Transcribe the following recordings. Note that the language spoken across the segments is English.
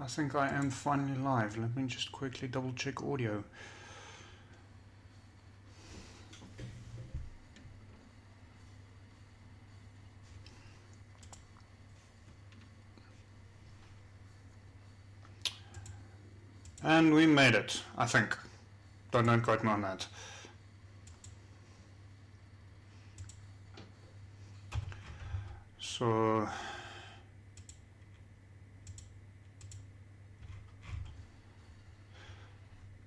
I think I am finally live. Let me just quickly double check audio. And we made it, I think. Don't quote me on that. So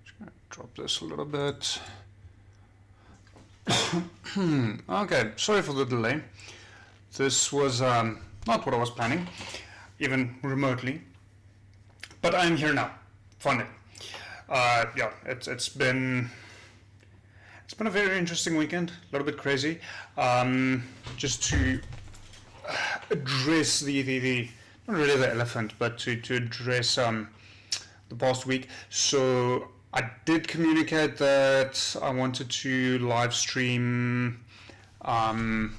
just gonna drop this a little bit. Okay, sorry for the delay. This was not what I was planning, even remotely. But I'm here now. Finally. Yeah, it's been a very interesting weekend, a little bit crazy. Just to address the not really the elephant, but to address the past week. So I did communicate that I wanted to live stream. Let me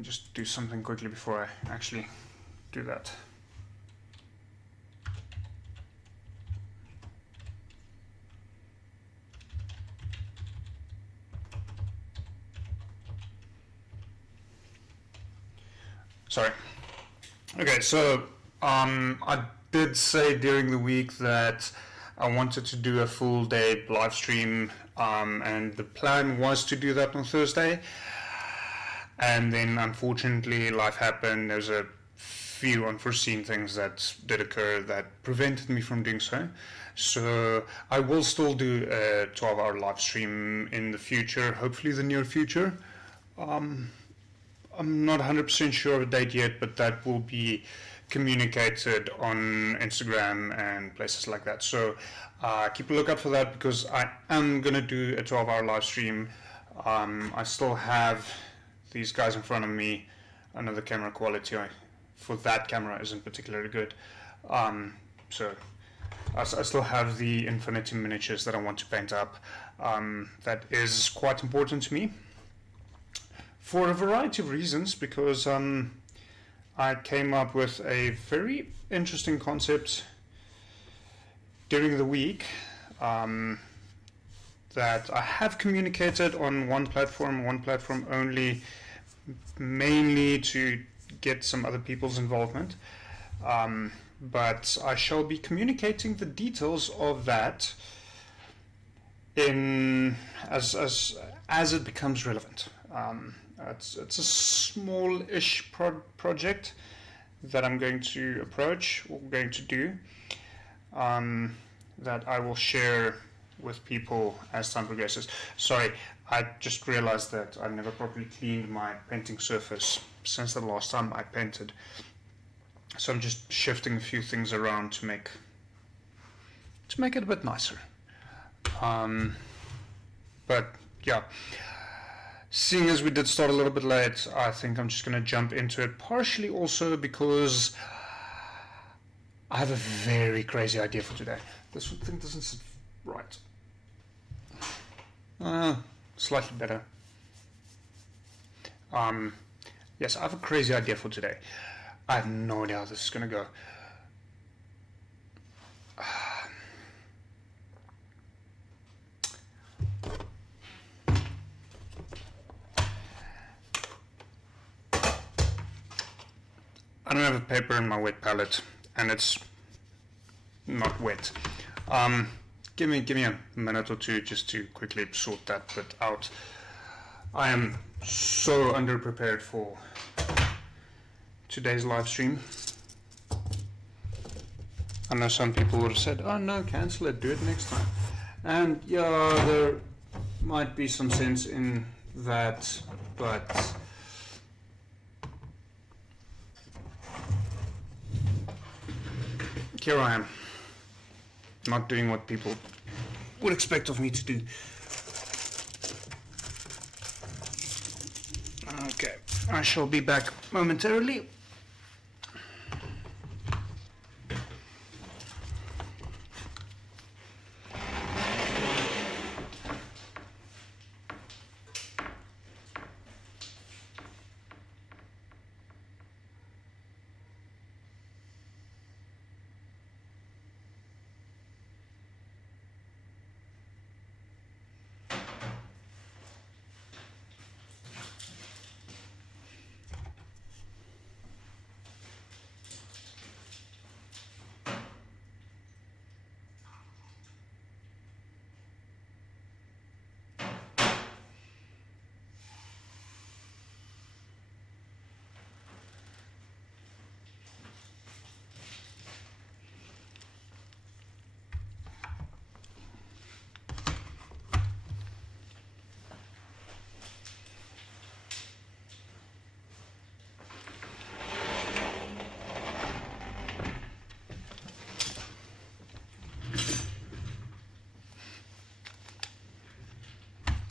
just do something quickly before I actually do that. Sorry. Okay, so I did say during the week that I wanted to do a full day live stream, and the plan was to do that on Thursday. And then unfortunately life happened. There's a few unforeseen things that did occur that prevented me from doing so. So I will still do a 12-hour live stream in the future, hopefully the near future. I'm not 100% sure of a date yet, but that will be communicated on Instagram and places like that. So keep a lookout for that, because I am going to do a 12-hour live stream. I still have these guys in front of me. I know the camera quality for that camera isn't particularly good. So I still have the Infinity miniatures that I want to paint up. That is quite important to me, for a variety of reasons, because I came up with a very interesting concept during the week that I have communicated on one platform only, mainly to get some other people's involvement. But I shall be communicating the details of that as it becomes relevant. It's a small-ish project that I'm going to approach, or going to do, that I will share with people as time progresses. Sorry, I just realized that I've never properly cleaned my painting surface since the last time I painted. So I'm just shifting a few things around to make it a bit nicer. But yeah. Seeing as we did start a little bit late, I think I'm just going to jump into it, partially also because I have a very crazy idea for today. This thing doesn't sit right. Slightly better. Yes, I have a crazy idea for today. I have no idea how this is going to go. I don't have a paper in my wet palette, and it's not wet. Give me a minute or two just to quickly sort that bit out. I am so underprepared for today's live stream. I know some people would have said, "Oh no, cancel it, do it next time." And yeah, there might be some sense in that, but here I am, not doing what people would expect of me to do. Okay, I shall be back momentarily.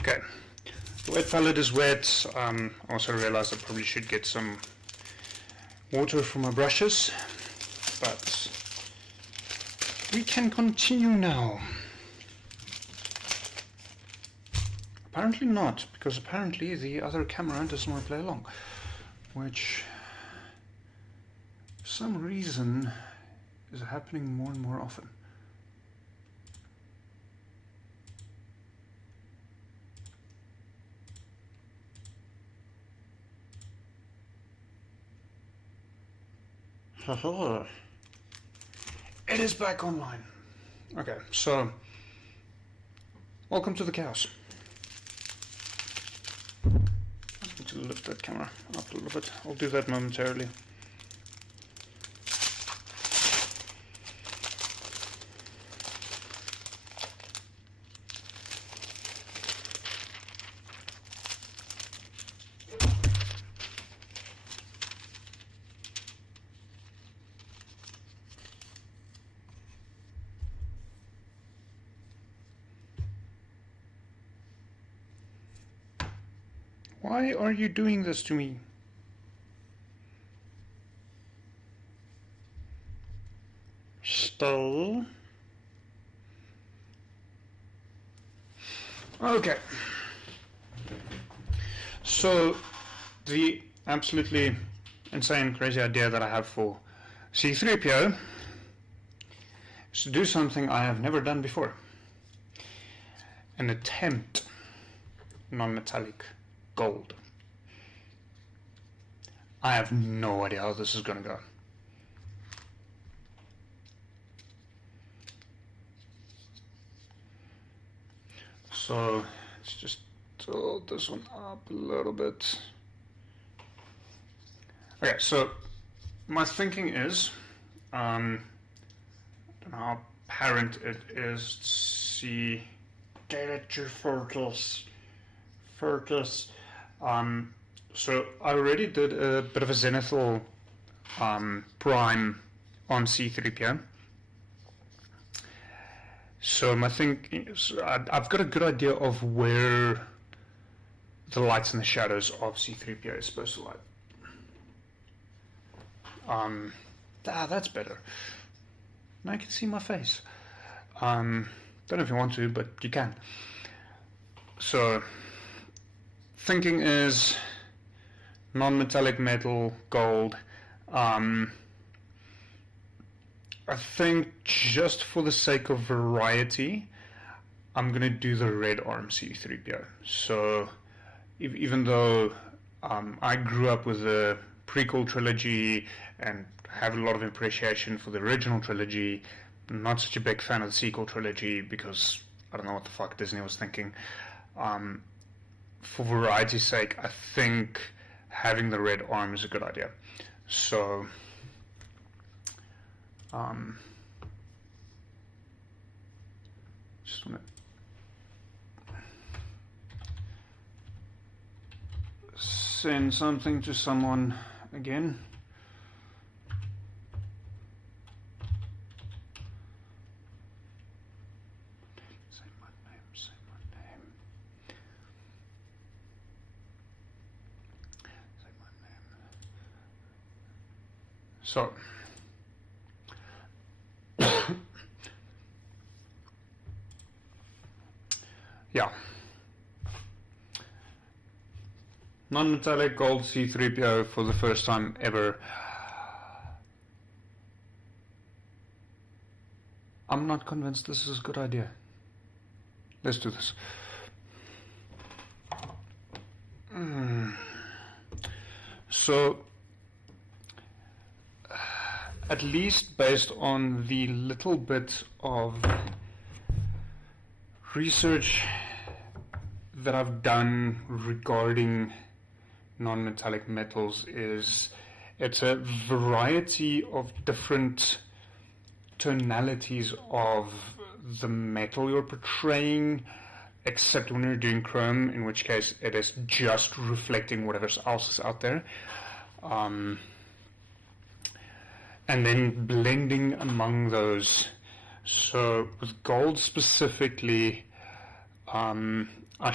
Okay, the wet palette is wet. I also realized I probably should get some water for my brushes, but we can continue now. Apparently not, because apparently the other camera doesn't want to play along, which for some reason is happening more and more often. It is back online. Okay, so welcome to the chaos. I need to lift that camera up a little bit. I'll do that momentarily. Why are you doing this to me? Stay. Okay. So, the absolutely insane, crazy idea that I have for C3PO is to do something I have never done before. An attempt non-metallic gold. I have no idea how this is going to go. So let's just tilt this one up a little bit. Okay, so my thinking is, I don't know how apparent it is. Let's see, get it to focus. So I already did a bit of a zenithal prime on C3PO. So my thing is, I've got a good idea of where the lights and the shadows of C3PO is supposed to lie. That's better. Now you can see my face. Don't know if you want to, but you can. So thinking is non-metallic metal, gold. I think just for the sake of variety, I'm going to do the red arm C3PO. So even though I grew up with the prequel trilogy and have a lot of appreciation for the original trilogy, I'm not such a big fan of the sequel trilogy because I don't know what the fuck Disney was thinking. For variety's sake, I think having the red arm is a good idea. So, just want to send something to someone again. So, yeah, non-metallic gold C3PO for the first time ever. I'm not convinced this is a good idea. Let's do this. So, at least based on the little bit of research that I've done regarding non-metallic metals, is it's a variety of different tonalities of the metal you're portraying, except when you're doing chrome, in which case it is just reflecting whatever else is out there. And then blending among those. So with gold specifically, I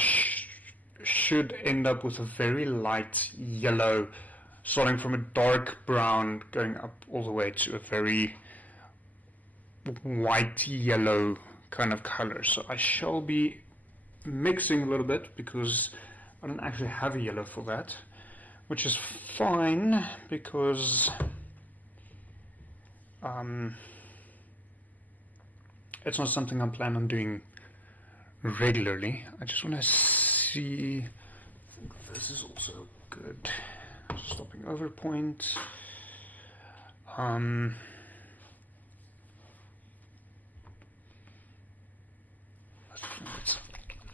should end up with a very light yellow, starting from a dark brown, going up all the way to a very white yellow kind of color. So I shall be mixing a little bit because I don't actually have a yellow for that, which is fine because it's not something I'm planning on doing regularly. I just want to see. I think this is also good. Stopping over point. Let's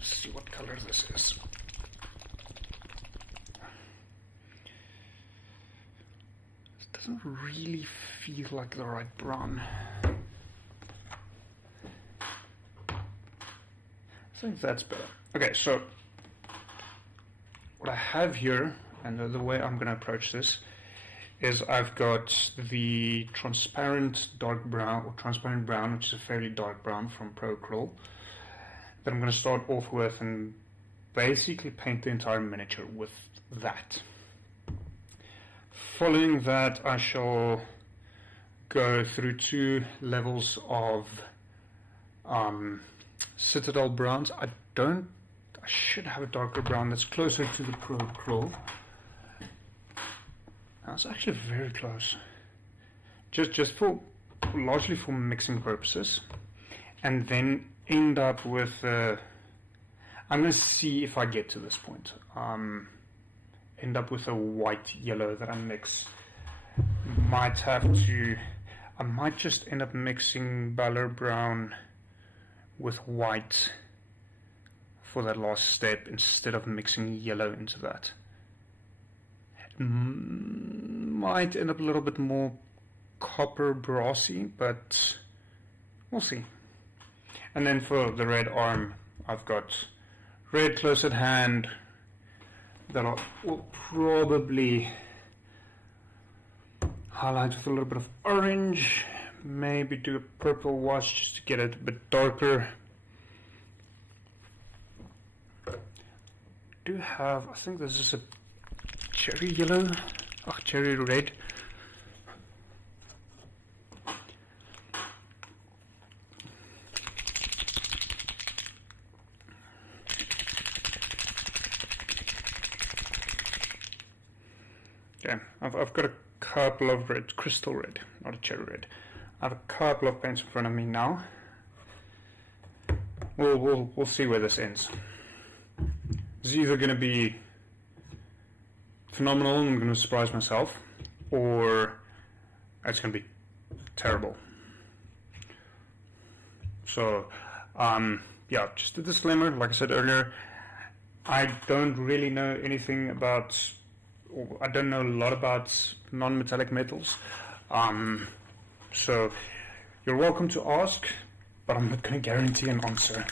see what color this is. It doesn't really feel like the right brown. I think that's better. Okay, so what I have here, and the way I'm going to approach this, is I've got the transparent dark brown, or transparent brown, which is a fairly dark brown from Procrawl, that I'm going to start off with and basically paint the entire miniature with that. Following that, I shall go through 2 levels of Citadel browns. I should have a darker brown that's closer to the Procrawl. That's actually very close. Just for largely for mixing purposes, and then end up with. I'm going to see if I get to this point. End up with a white yellow that I mix. I might just end up mixing Baller brown with white for that last step instead of mixing yellow into that. It might end up a little bit more copper brassy, but we'll see. And then for the red arm, I've got red close at hand that I will probably highlight with a little bit of orange, maybe do a purple wash just to get it a bit darker. Do have, I think this is a cherry yellow, cherry red. Okay, I've got a couple of red, crystal red, not a cherry red. I have a couple of paints in front of me now. We'll see where this ends. It's either going to be phenomenal and I'm going to surprise myself, or it's going to be terrible. So, yeah, just a disclaimer, like I said earlier, I don't really know anything about, or I don't know a lot about non-metallic metals. So, you're welcome to ask, but I'm not going to guarantee an answer.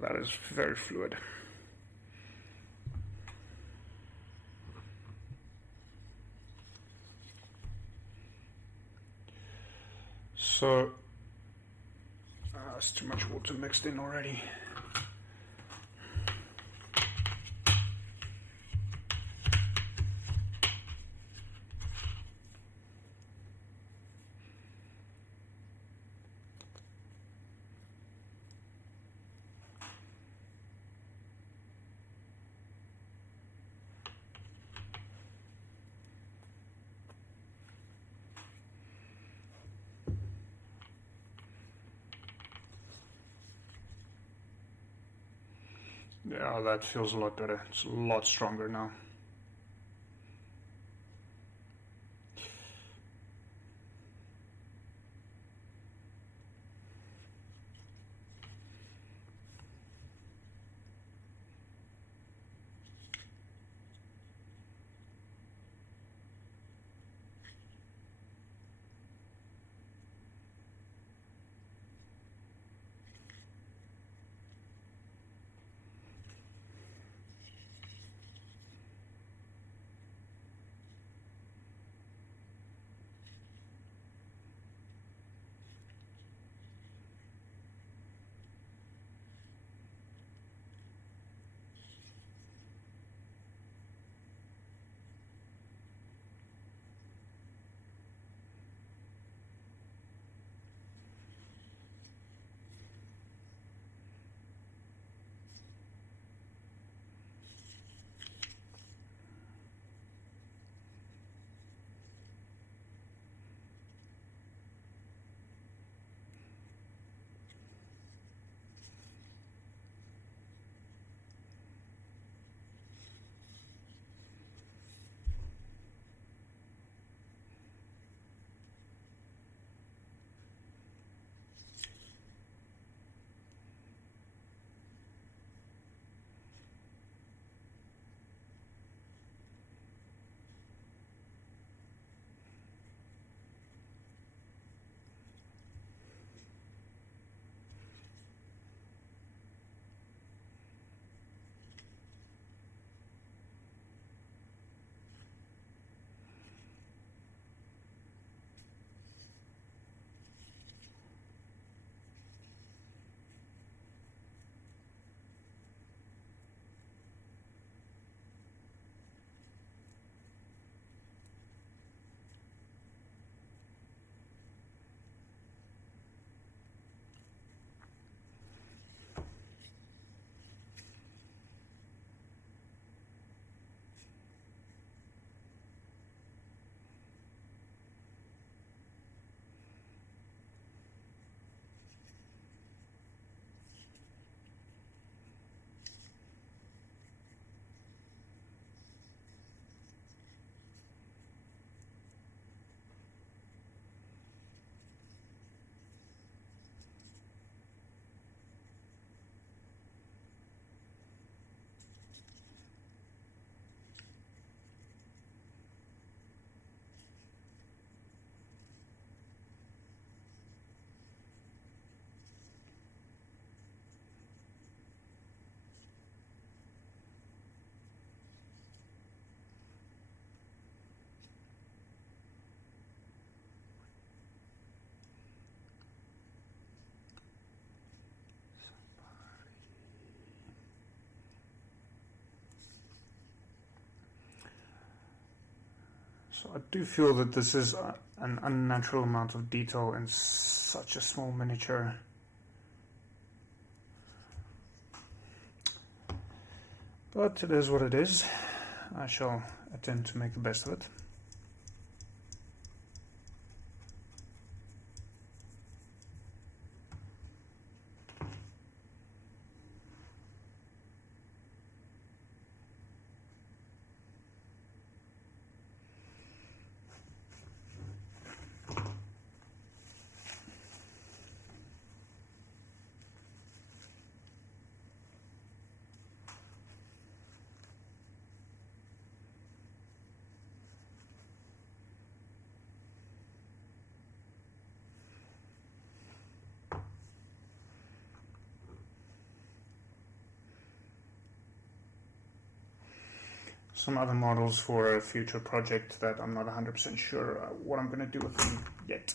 That is very fluid. So, there's too much water mixed in already. Yeah, that feels a lot better. It's a lot stronger now. So I do feel that this is an unnatural amount of detail in such a small miniature. But it is what it is. I shall attempt to make the best of it. Some other models for a future project that I'm not 100% sure what I'm going to do with them yet.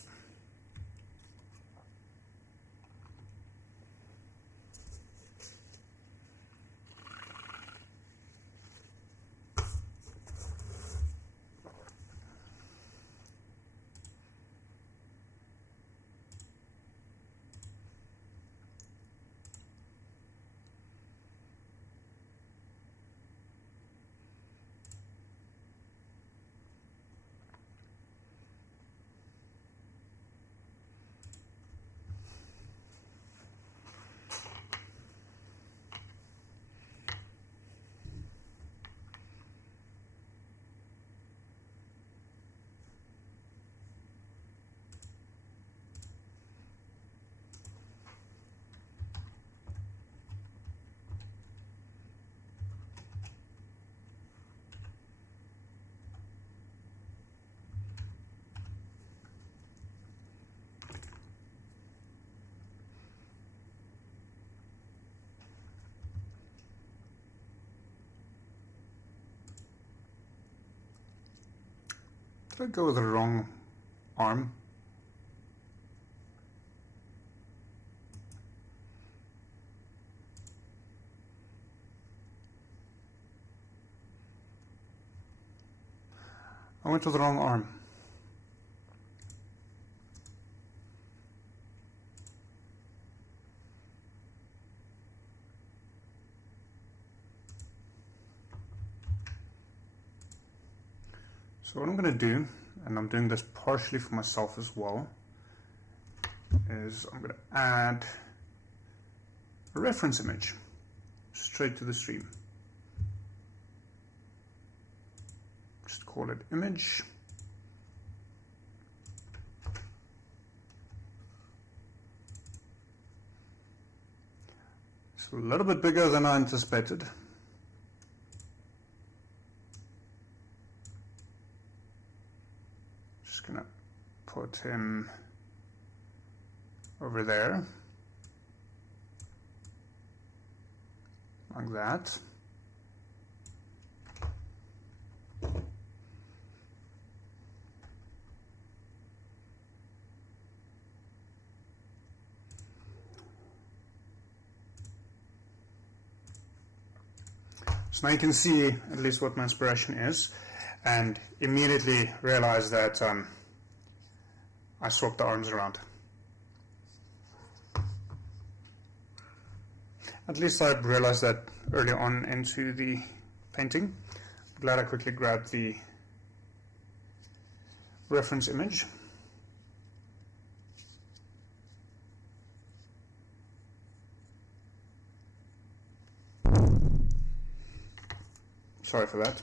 Did I go with the wrong arm? I went with the wrong arm. So what I'm going to do, and I'm doing this partially for myself as well, is I'm going to add a reference image straight to the stream. Just call it image. It's a little bit bigger than I anticipated. Just gonna put him over there, like that. So now you can see at least what my inspiration is, and immediately realize that I swapped the arms around. At least I realized that early on into the painting. I'm glad I quickly grabbed the reference image. Sorry for that.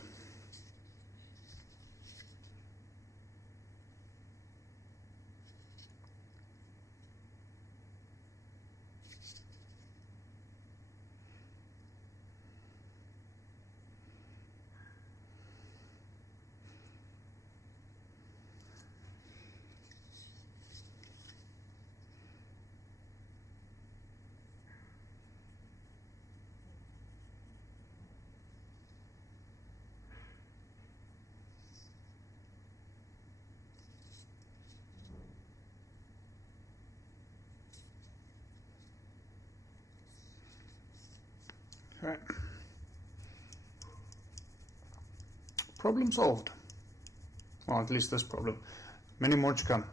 Right. Problem solved. Well, at least this problem. Many more to come.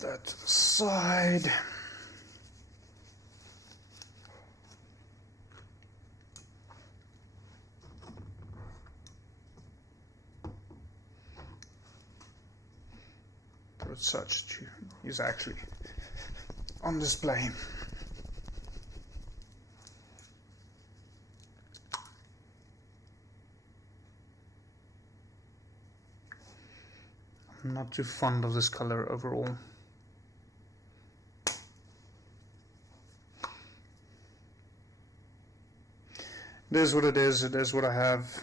That aside. Such is actually on display. I'm not too fond of this color overall. It is what it is. It is what I have.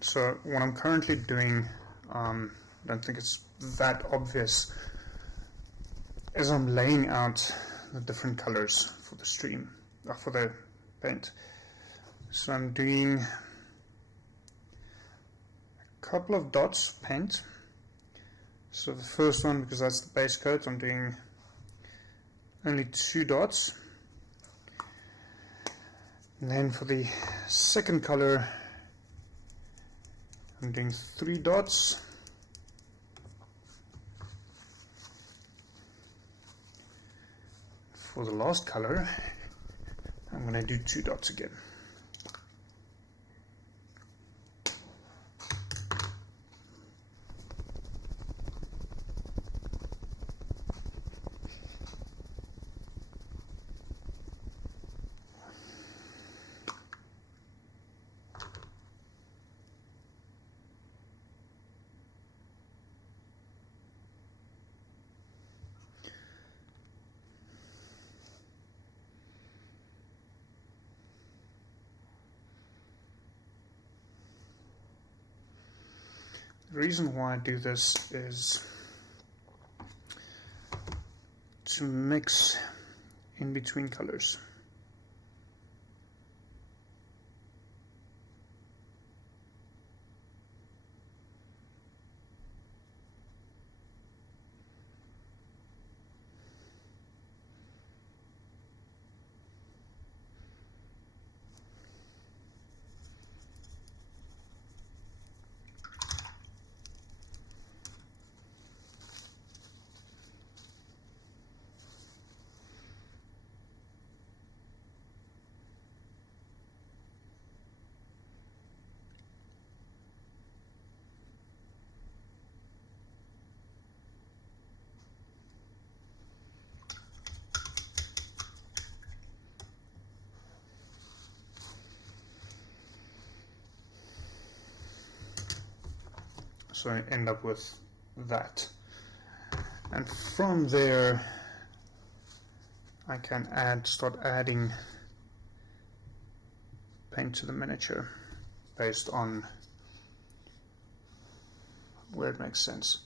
So what I'm currently doing, I don't think it's that obvious, is I'm laying out the different colors for the stream, for the paint. So I'm doing a couple of dots paint. So the first one, because that's the base coat, I'm doing only 2 dots. And then for the second color, I'm doing 3 dots. For the last color, I'm going to do 2 dots again. The reason why I do this is to mix in between colors. So I end up with that. And from there, I can start adding paint to the miniature based on where it makes sense.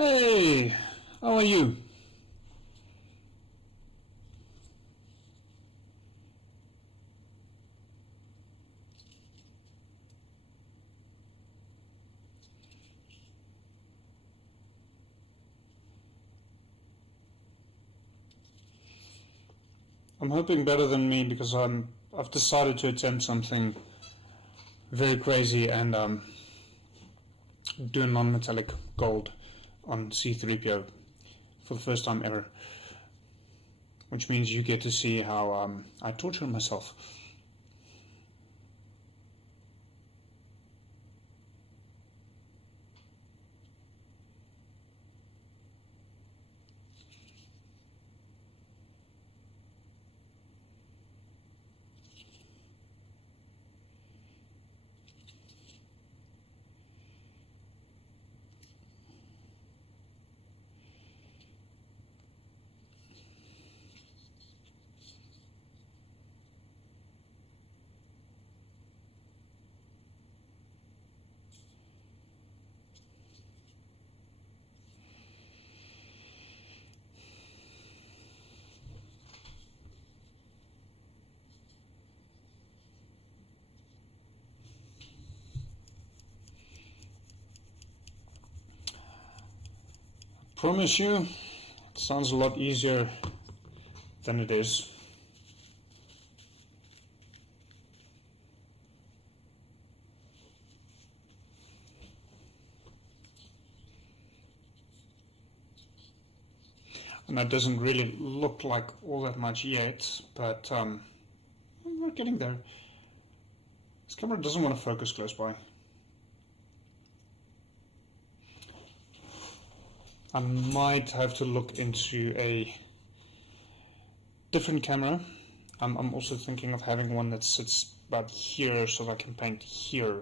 Hey, how are you? I'm hoping better than me because I've decided to attempt something very crazy and do a non-metallic gold on C3PO for the first time ever, which means you get to see how I torture myself. Promise you, it sounds a lot easier than it is. And that doesn't really look like all that much yet, but we're getting there. This camera doesn't want to focus close by. I might have to look into a different camera. I'm also thinking of having one that sits about here so that I can paint here,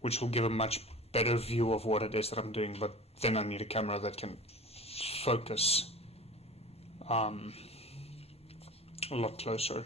which will give a much better view of what it is that I'm doing, but then I need a camera that can focus a lot closer.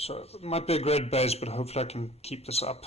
So it might be a great base, but hopefully I can keep this up.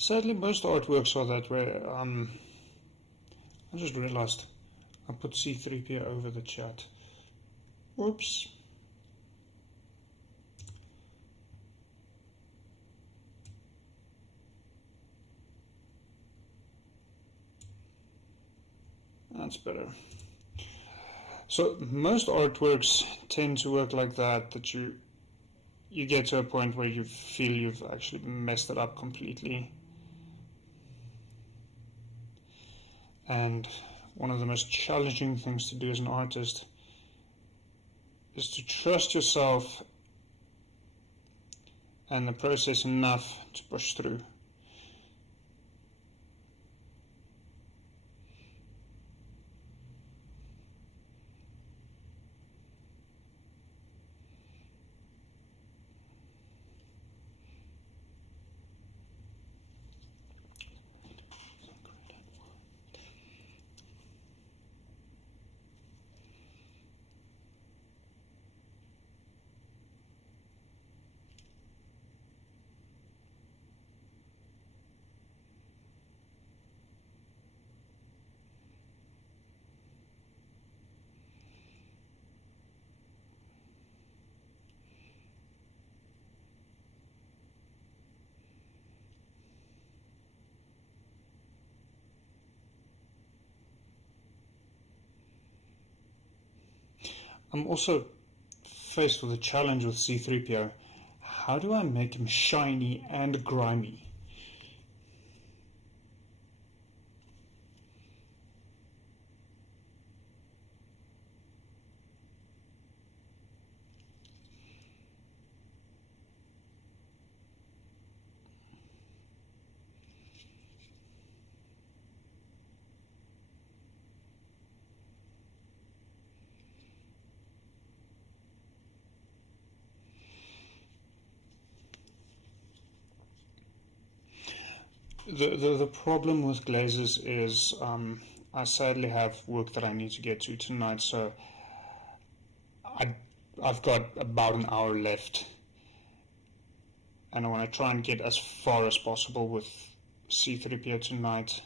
Sadly, most artworks are that way. I just realized I put C3PO over the chat. Oops. That's better. So most artworks tend to work like that, that you get to a point where you feel you've actually messed it up completely. And one of the most challenging things to do as an artist is to trust yourself and the process enough to push through. I'm also faced with a challenge with C3PO. How do I make him shiny and grimy? The problem with glazes is I sadly have work that I need to get to tonight, so I've got about an hour left, and I want to try and get as far as possible with C3PO tonight.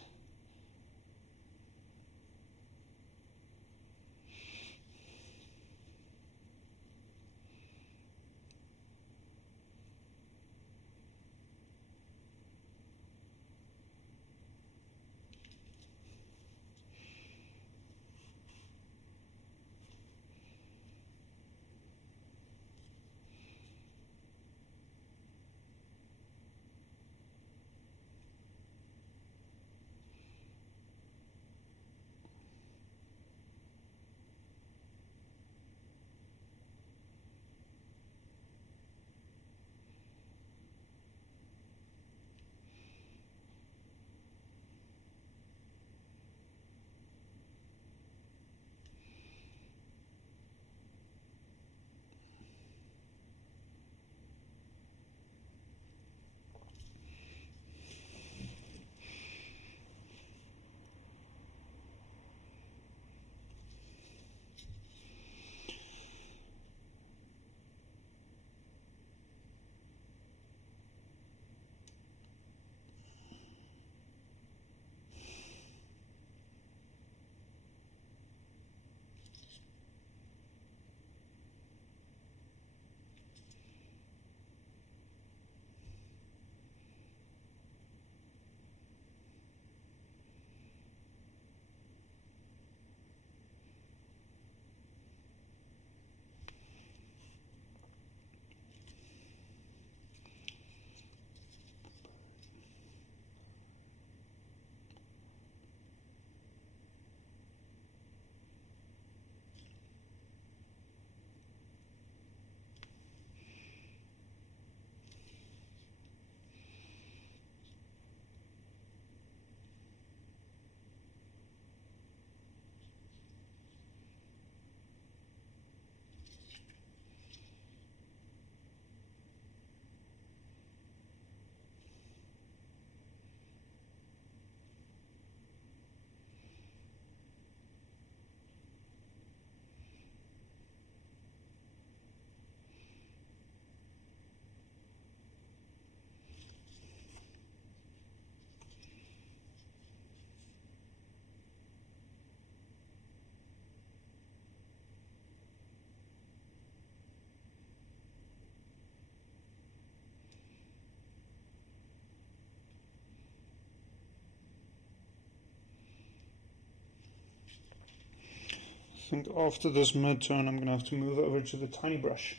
I think after this mid-turn I'm going to have to move over to the tiny brush.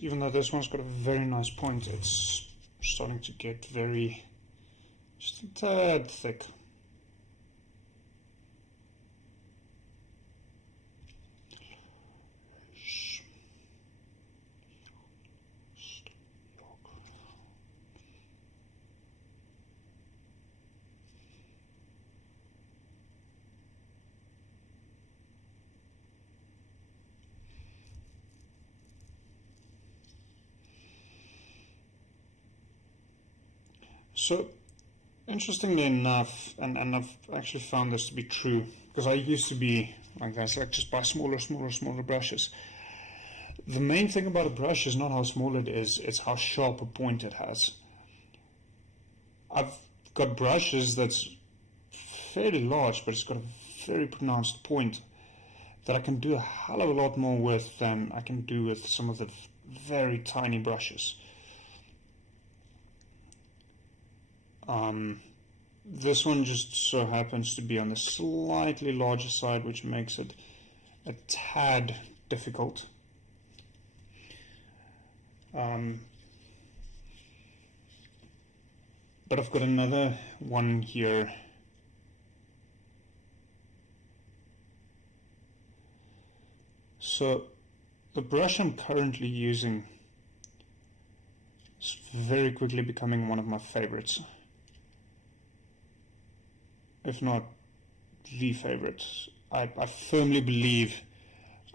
Even though this one's got a very nice point, it's starting to get just a tad thick. So, interestingly enough, and I've actually found this to be true, because I used to be like this, like just buy smaller brushes. The main thing about a brush is not how small it is, it's how sharp a point it has. I've got brushes that's fairly large, but it's got a very pronounced point that I can do a hell of a lot more with than I can do with some of the very tiny brushes. This one just so happens to be on the slightly larger side, which makes it a tad difficult. But I've got another one here. So the brush I'm currently using is very quickly becoming one of my favorites, if not the favorite. I firmly believe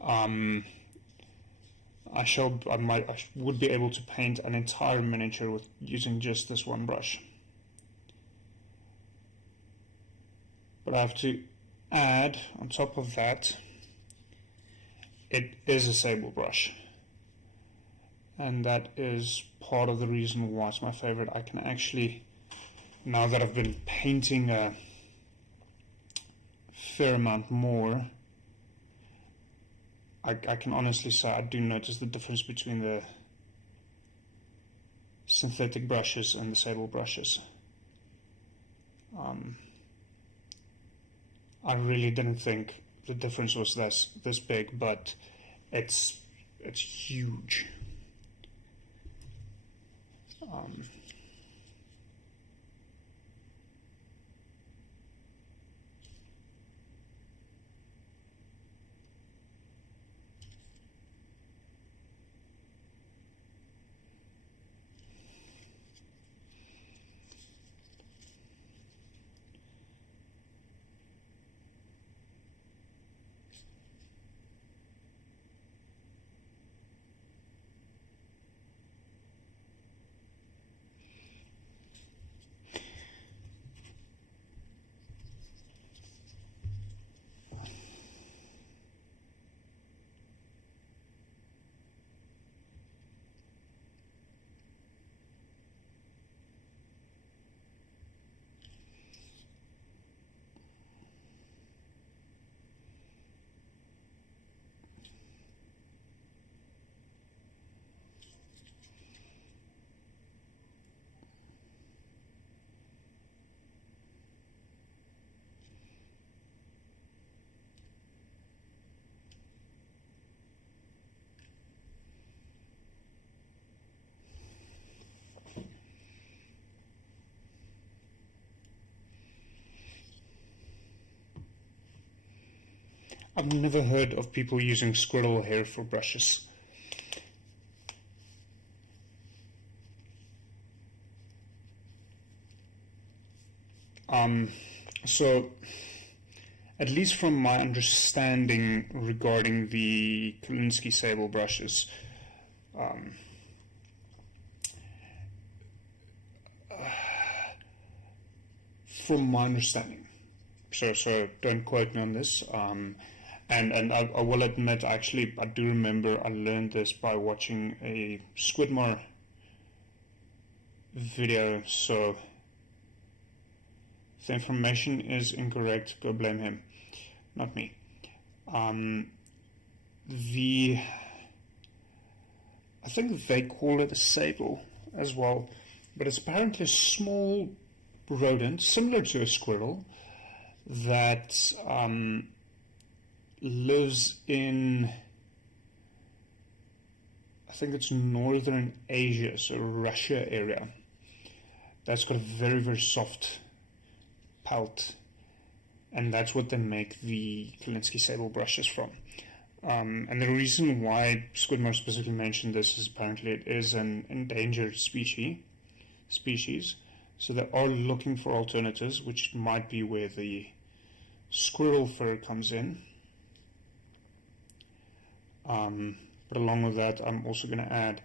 I would be able to paint an entire miniature with using just this one brush. But I have to add, on top of that, it is a sable brush. And that is part of the reason why it's my favorite. I can actually, now that I've been painting a fair amount more, I can honestly say I do notice the difference between the synthetic brushes and the sable brushes. I really didn't think the difference was this big, but it's huge. I've never heard of people using squirrel hair for brushes. So, at least from my understanding regarding the Kolinsky sable brushes, from my understanding, so don't quote me on this, and I will admit, actually, I do remember I learned this by watching a Squidmar video, so if the information is incorrect, go blame him, not me. I think they call it a sable as well, but it's apparently a small rodent, similar to a squirrel, that lives in, I think it's northern Asia, so Russia area. That's got a very, very soft pelt, and that's what they make the Kolinsky sable brushes from. And the reason why Squidmar specifically mentioned this is apparently it is an endangered species, so they are looking for alternatives, which might be where the squirrel fur comes in. But along with that, I'm also going to add,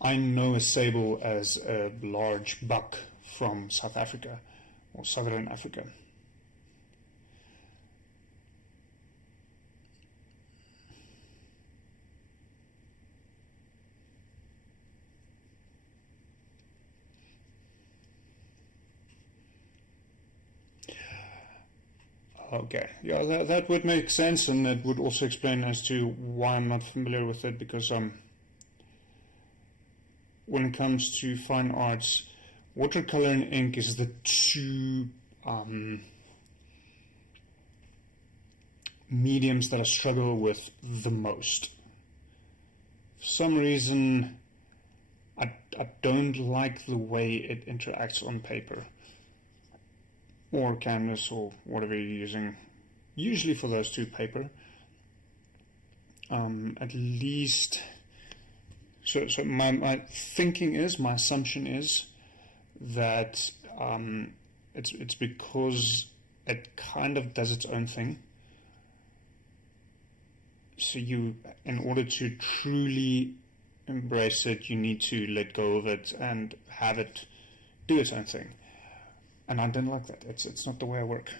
I know a sable as a large buck from South Africa, or Southern Africa. Okay, yeah, that would make sense, and that would also explain as to why I'm not familiar with it, because when it comes to fine arts, watercolor and ink is the two mediums that I struggle with the most. For some reason, I don't like the way it interacts on paper or canvas or whatever you're using. Usually for those two, paper. At least, so my thinking is, my assumption is that it's because it kind of does its own thing. So you, in order to truly embrace it, you need to let go of it and have it do its own thing. And I don't like that. It's not the way I work.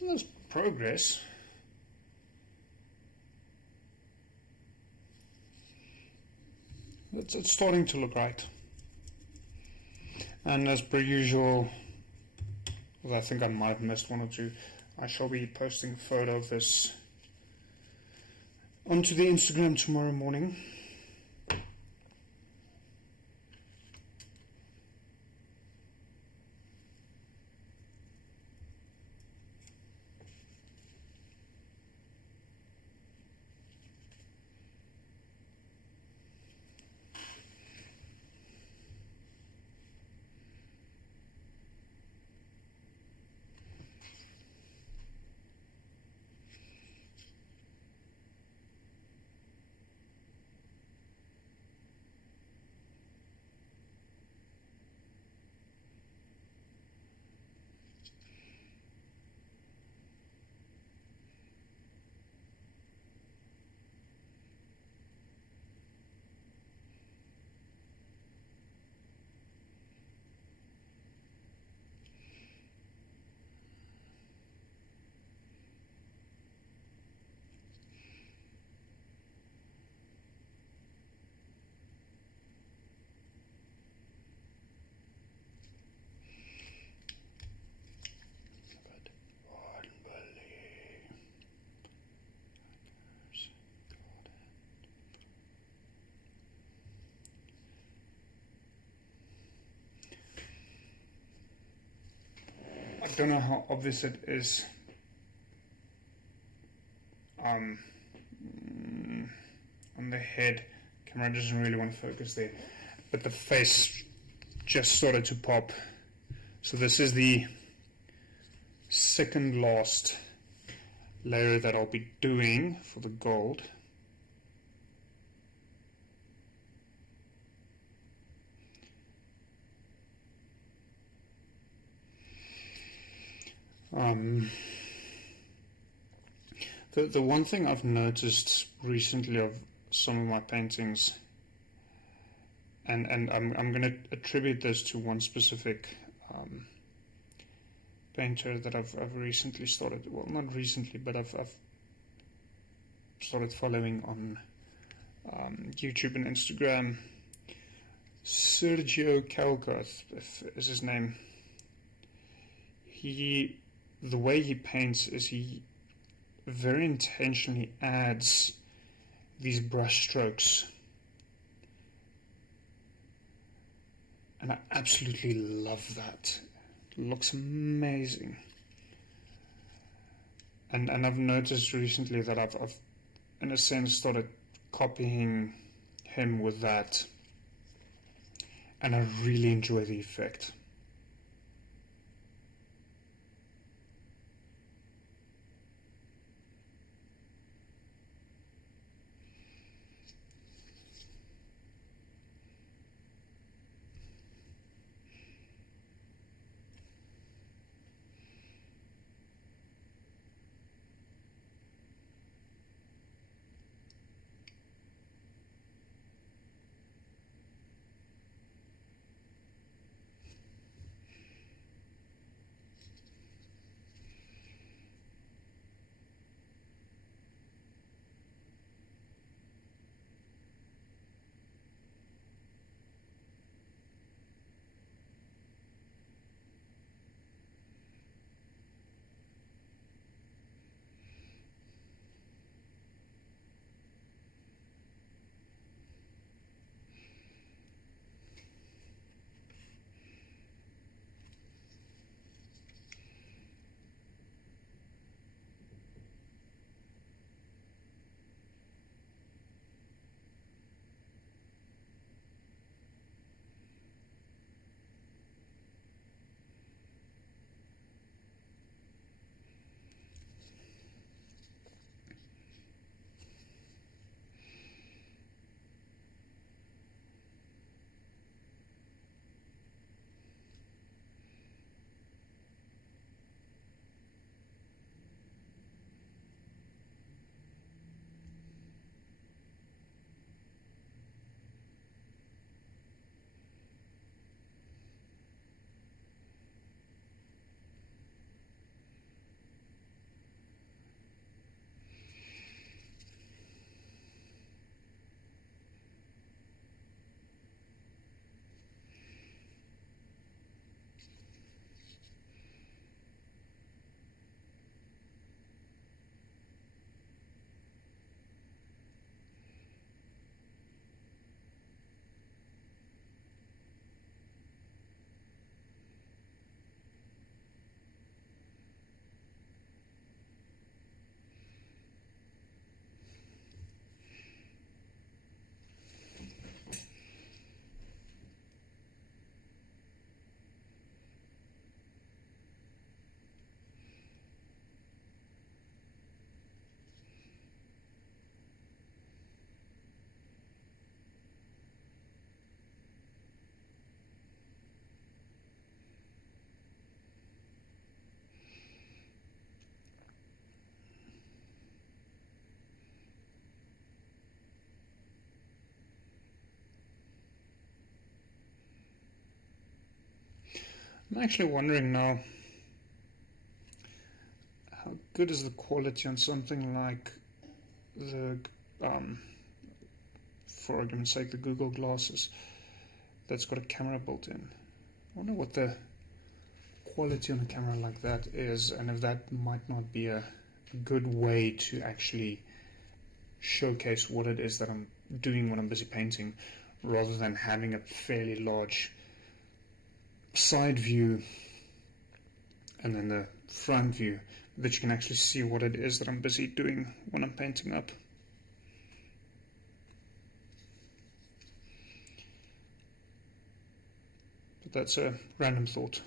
There's progress. It's starting to look right. And as per usual, I think I might have missed one or two, I shall be posting a photo of this onto the Instagram tomorrow morning. I don't know how obvious it is on the head. Camera doesn't really want to focus there, but the face just started to pop. So this is the second last layer that I'll be doing for the gold. The one thing I've noticed recently of some of my paintings and I'm going to attribute this to one specific painter that I've recently started, well, not recently, but I've started following on YouTube and Instagram. Sergio Calcarth is his name. The way he paints is he very intentionally adds these brush strokes, and I absolutely love that. It looks amazing. And I've noticed recently that I've in a sense started copying him with that, and I really enjoy the effect. I'm actually wondering now, how good is the quality on something like the, for argument's sake, the Google Glasses that's got a camera built in. I wonder what the quality on a camera like that is, and if that might not be a good way to actually showcase what it is that I'm doing when I'm busy painting, rather than having a fairly large side view and then the front view, that you can actually see what it is that I'm busy doing when I'm painting up. But that's a random thought.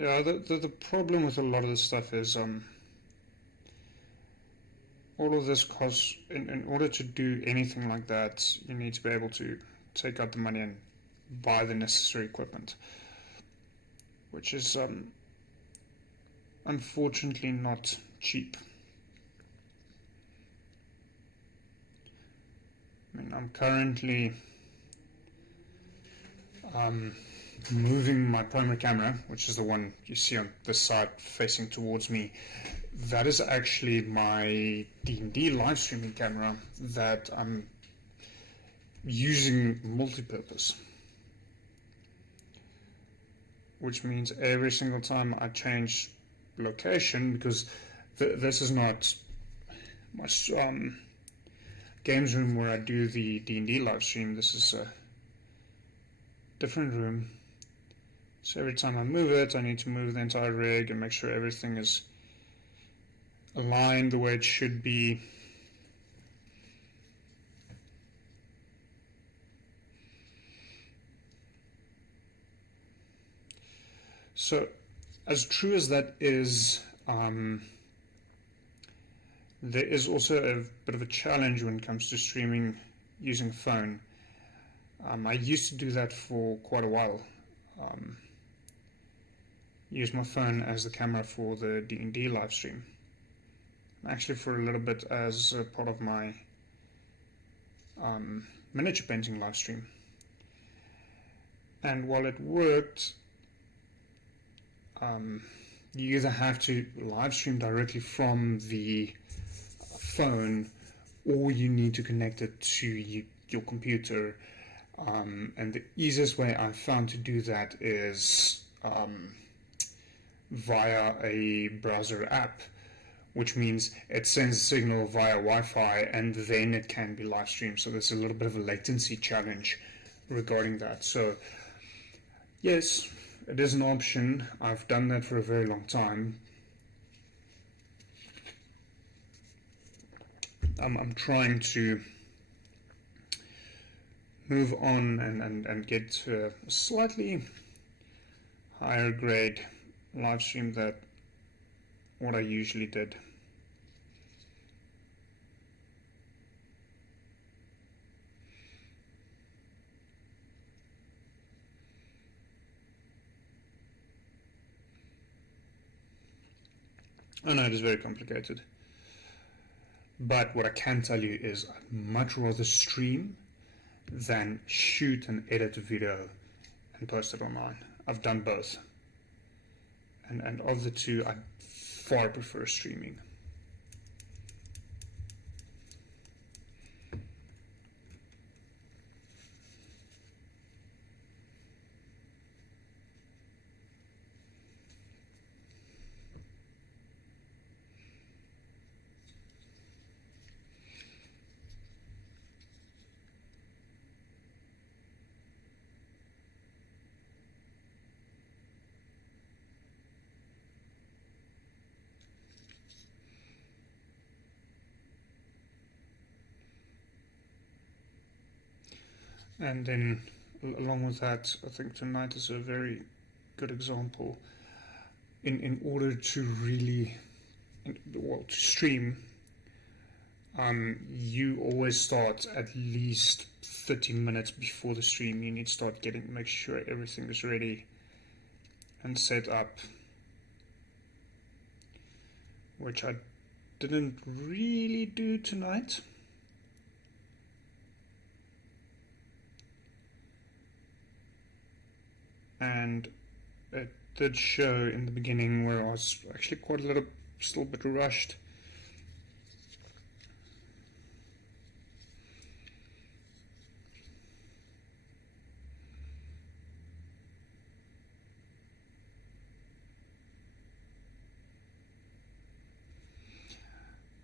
Yeah, the problem with a lot of this stuff is all of this costs, in order to do anything like that, you need to be able to take out the money and buy the necessary equipment, which is unfortunately not cheap. I mean, I'm currently moving my primary camera, which is the one you see on this side facing towards me. That is actually my D&D live streaming camera that I'm using multi-purpose, which means every single time I change location, because this is not my games room where I do the D&D live stream. This is a different room. So every time I move it, I need to move the entire rig and make sure everything is aligned the way it should be. So, as true as that is, there is also a bit of a challenge when it comes to streaming using a phone. I used to do that for quite a while. Use my phone as the camera for the D&D live stream. Actually, for a little bit as a part of my miniature painting live stream. And while it worked, you either have to live stream directly from the phone, or you need to connect it to your computer. And the easiest way I've found to do that is via a browser app, which means it sends a signal via Wi-Fi and then it can be live streamed. So there's a little bit of a latency challenge regarding that. So yes, it is an option. I've done that for a very long time. I'm trying to move on and get to a slightly higher grade live stream than what I usually did. I know it is very complicated, but what I can tell you is I'd much rather stream than shoot and edit a video and post it online. I've done both, and of the two, I far prefer streaming. And then, along with that, I think tonight is a very good example. In order to really, to stream, you always start at least 30 minutes before the stream. You need to start make sure everything is ready and set up, which I didn't really do tonight. And it did show in the beginning where I was actually still a bit rushed.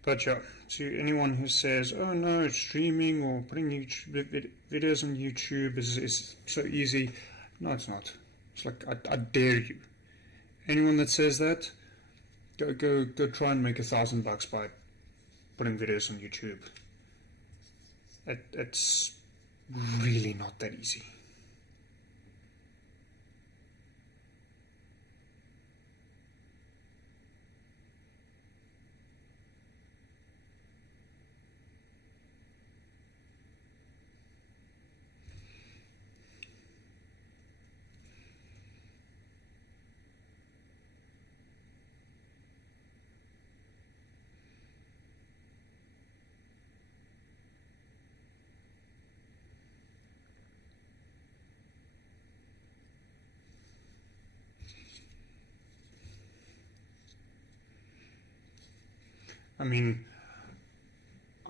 But yeah, to anyone who says, oh no, streaming or putting videos on YouTube is so easy, no, it's not. It's like, I dare you. Anyone that says that, go try and make $1,000 by putting videos on YouTube. It's really not that easy. mean,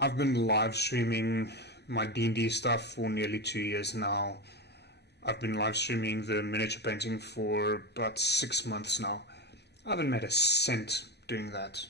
I've been live streaming my D&D stuff for nearly 2 years now. I've been live streaming the miniature painting for about 6 months now. I haven't made a cent doing that.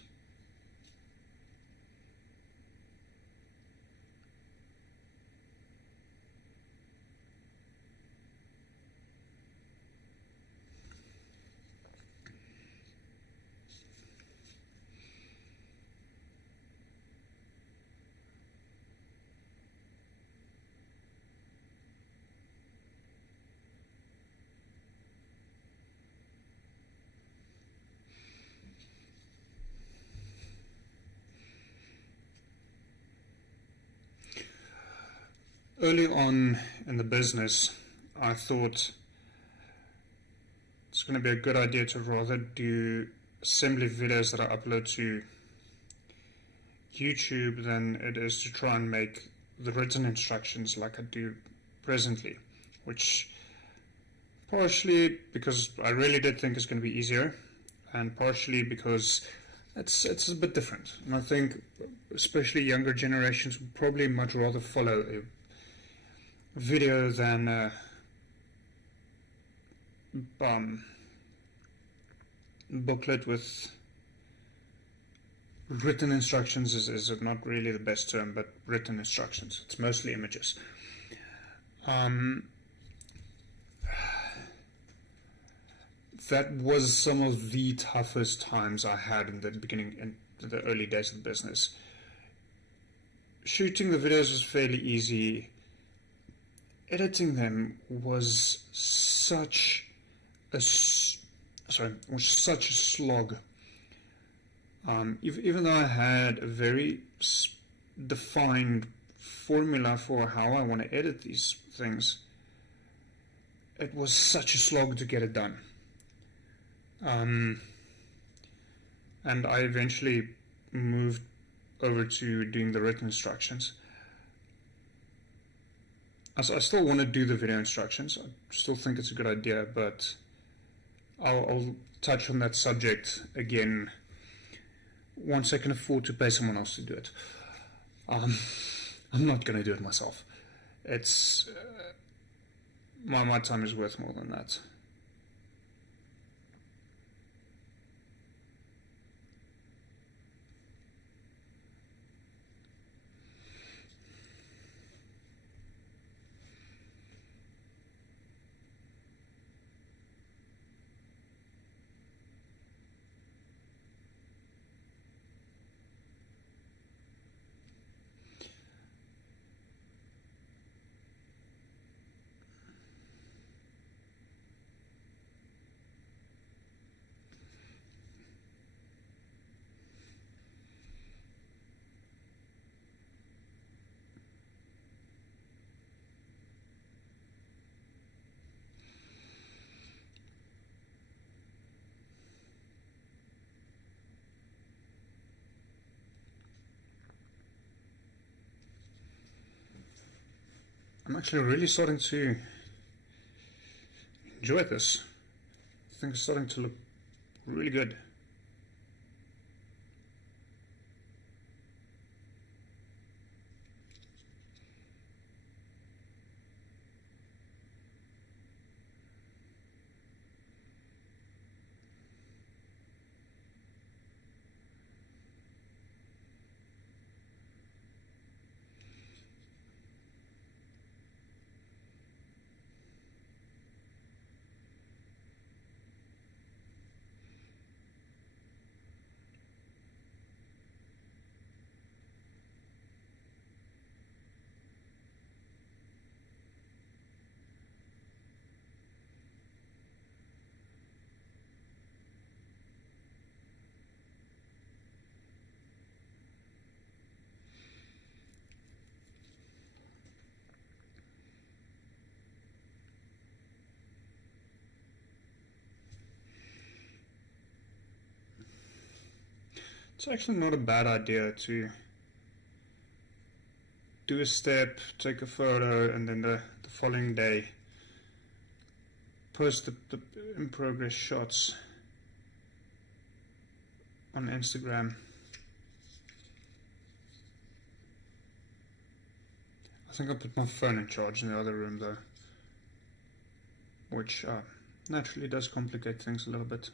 Early on in the business, I thought it's going to be a good idea to rather do assembly videos that I upload to YouTube than it is to try and make the written instructions like I do presently, which partially because I really did think it's going to be easier, and partially because it's a bit different. And I think especially younger generations would probably much rather follow a video than a booklet with written instructions is not really the best term, but written instructions. It's mostly images. That was some of the toughest times I had in the beginning, in the early days of the business. Shooting the videos was fairly easy. Editing them was such a slog. Even though I had a very defined formula for how I want to edit these things, it was such a slog to get it done. And I eventually moved over to doing the written instructions. I still want to do the video instructions. I still think it's a good idea, but I'll touch on that subject again once I can afford to pay someone else to do it. I'm not going to do it myself. It's my time is worth more than that. I'm actually really starting to enjoy this. I think it's starting to look really good. It's actually not a bad idea to do a step, take a photo, and then the following day post the in progress shots on Instagram. think I put my phone in charge in the other room though, which naturally does complicate things a little bit.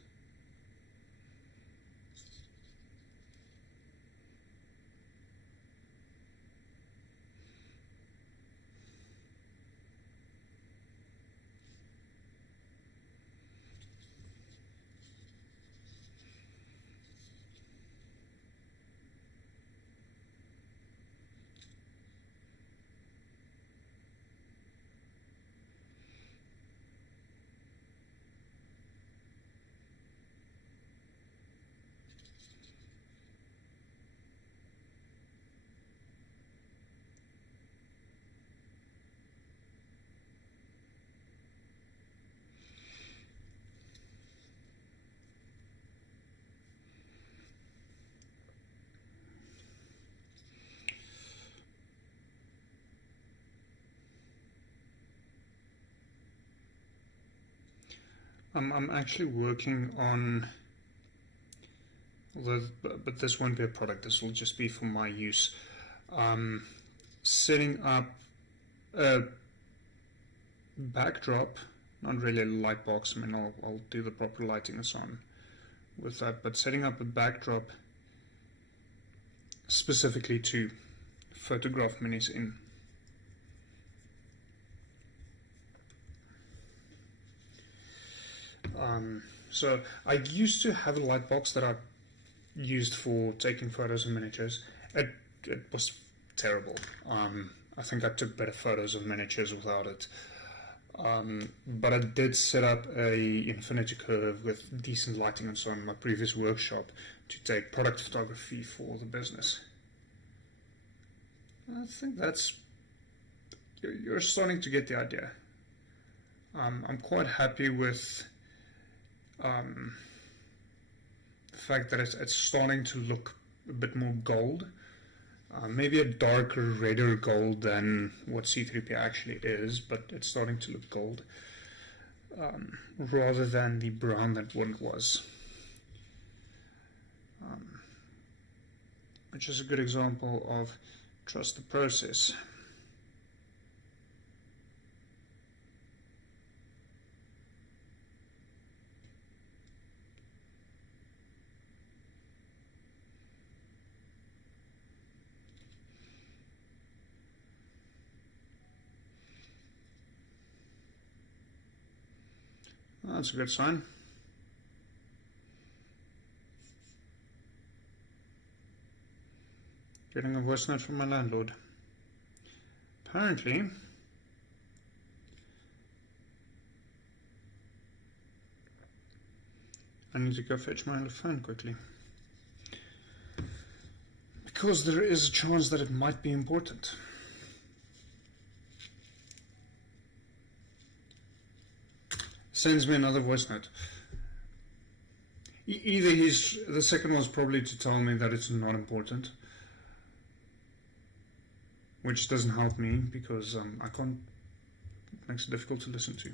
I'm actually working on, but this won't be a product, this will just be for my use, setting up a backdrop, not really a light box. I mean, I'll do the proper lighting and so on with that, but setting up a backdrop specifically to photograph minis in. So I used to have a light box that I used for taking photos of miniatures. It was terrible. I think I took better photos of miniatures without it. But I did set up a infinity curve with decent lighting and so on in my previous workshop to take product photography for the business. I think that's, you're starting to get the idea. I'm quite happy with the fact that it's starting to look a bit more gold, maybe a darker, redder gold than what C3PO actually is, but it's starting to look gold, rather than the brown that one was, which is a good example of trust the process. That's a good sign. Getting a voice note from my landlord. Apparently, I need to go fetch my phone quickly, because there is a chance that it might be important. Sends me another voice note. Either the second one's probably to tell me that it's not important, which doesn't help me because I can't, it makes it difficult to listen to.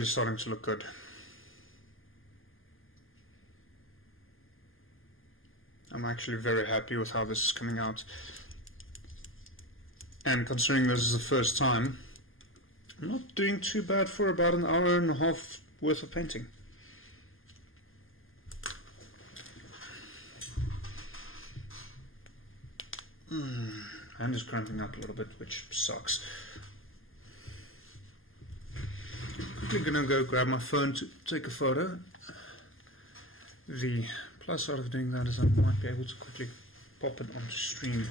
really starting to look good. I'm actually very happy with how this is coming out. And considering this is the first time, I'm not doing too bad for about an hour and a half worth of painting. I'm just cramping up a little bit, which sucks. I'm gonna go grab my phone to take a photo. The plus side of doing that is I might be able to quickly pop it onto stream.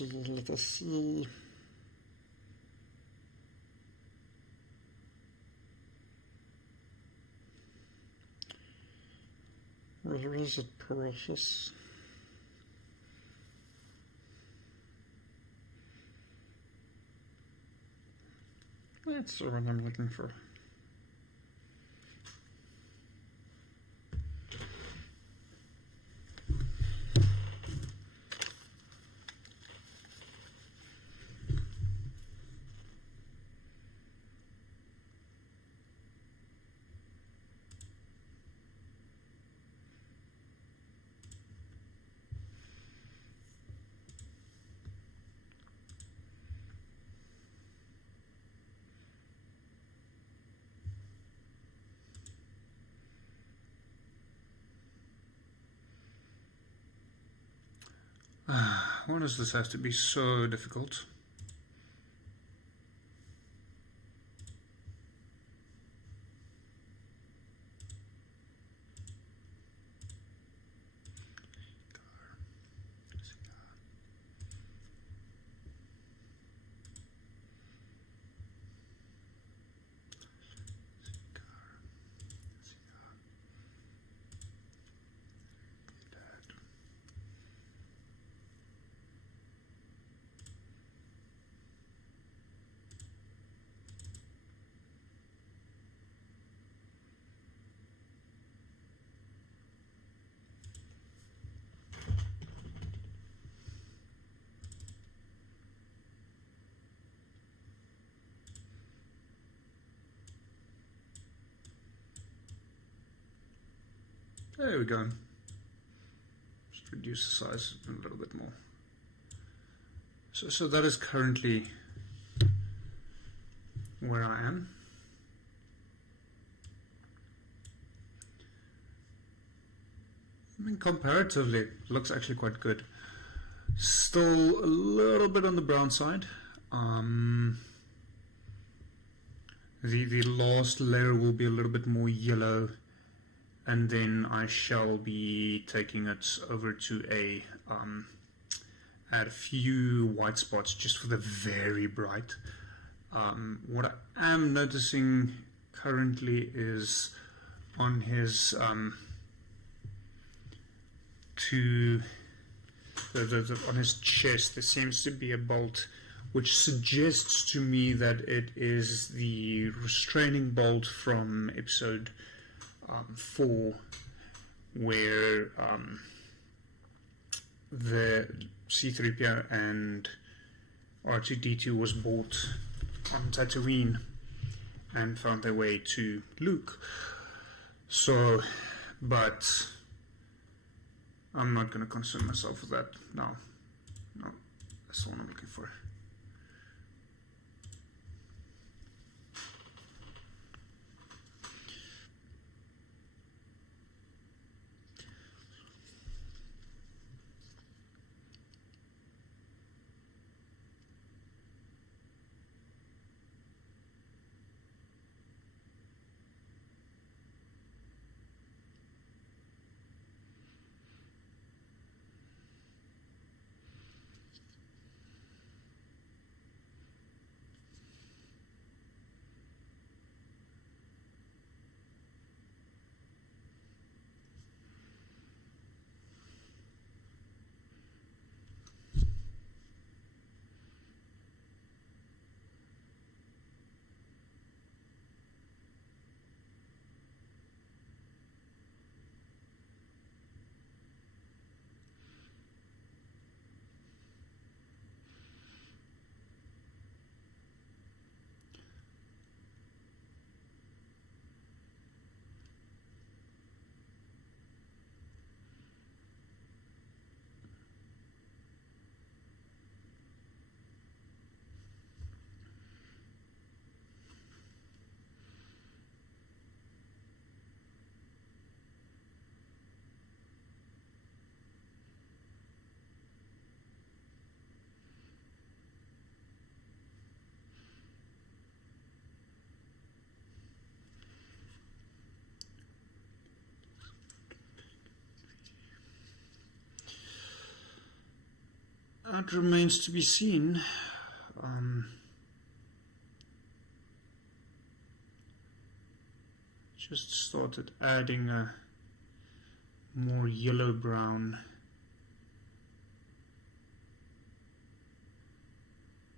Let us see. Where is it, precious? That's the one I'm looking for. Why does this have to be so difficult? There we go. Just reduce the size a little bit more. So that is currently where I am. I mean, comparatively, it looks actually quite good. Still a little bit on the brown side. The last layer will be a little bit more yellow, and then I shall be taking it over to add a few white spots just for the very bright. What I am noticing currently is on his on his chest there seems to be a bolt, which suggests to me that it is the restraining bolt from episode 4, where the C-3PO and R2-D2 was bought on Tatooine and found their way to Luke. So, but I'm not going to concern myself with that now. No, that's the one I'm looking for. That remains to be seen. Just started adding a more yellow-brown.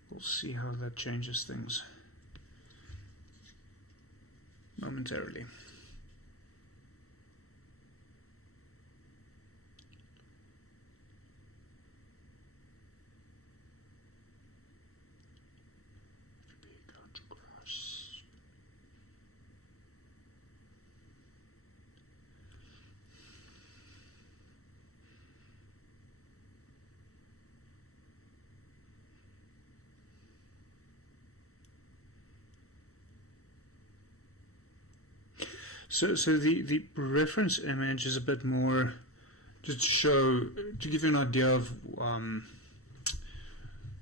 We'll see how that changes things momentarily. So the reference image is a bit more, just to give you an idea of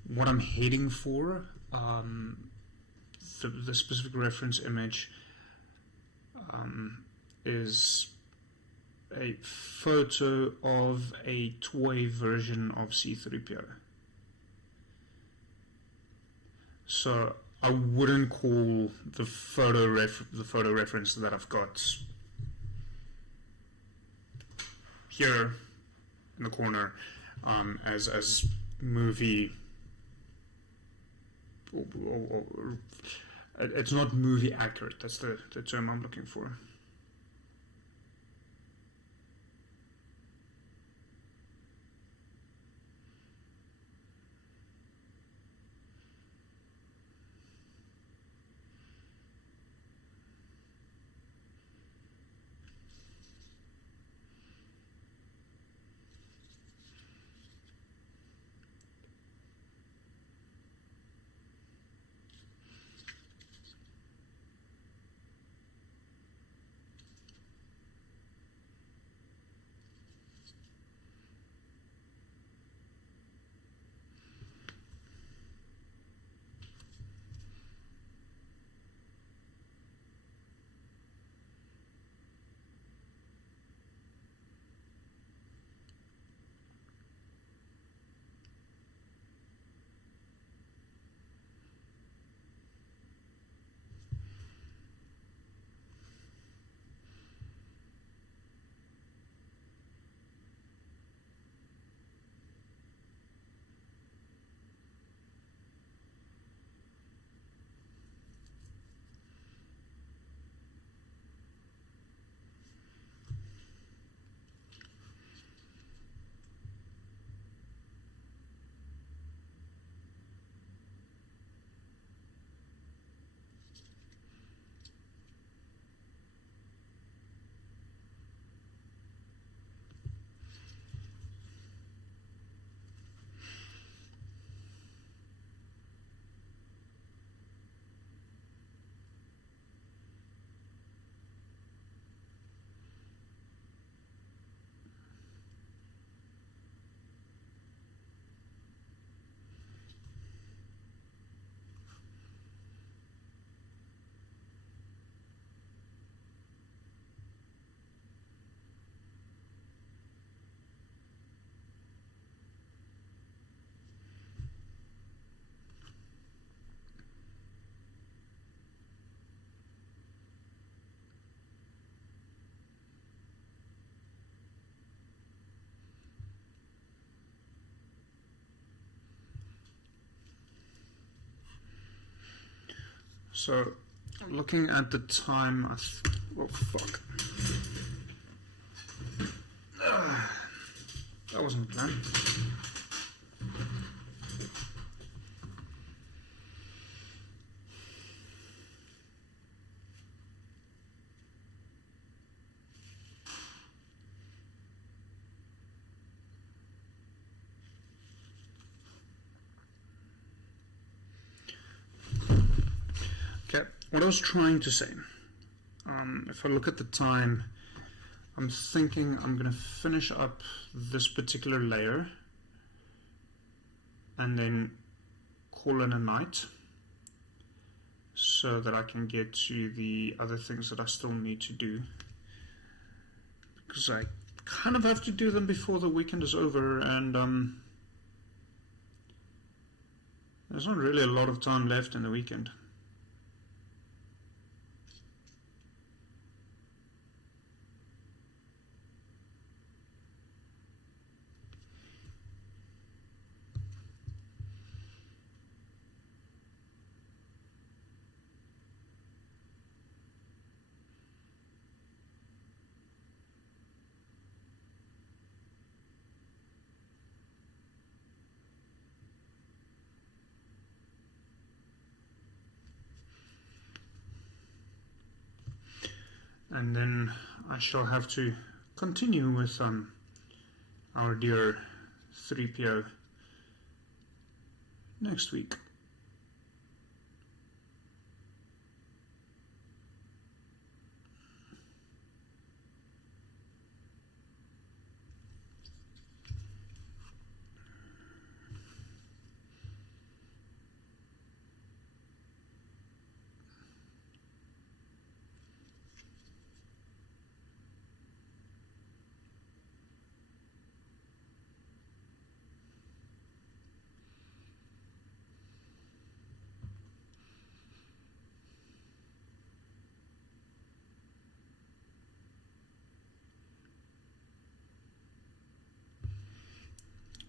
what I'm heading for. The specific reference image is a photo of a toy version of C3PO. So I wouldn't call the photo reference that I've got here in the corner as movie. It's not movie accurate. That's the term I'm looking for. So, looking at the time, oh fuck. That wasn't the plan. Okay, what I was trying to say, if I look at the time, I'm thinking I'm going to finish up this particular layer and then call in a night so that I can get to the other things that I still need to do, because I kind of have to do them before the weekend is over, and There's not really a lot of time left in the weekend. And then I shall have to continue with our dear 3PO next week.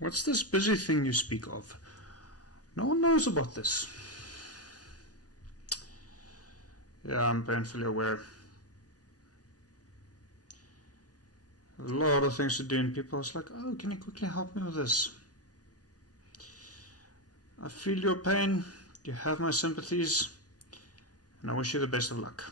What's this busy thing you speak of? No one knows about this. Yeah, I'm painfully aware. A lot of things to do, and people are like, oh, can you quickly help me with this? I feel your pain, you have my sympathies, and I wish you the best of luck.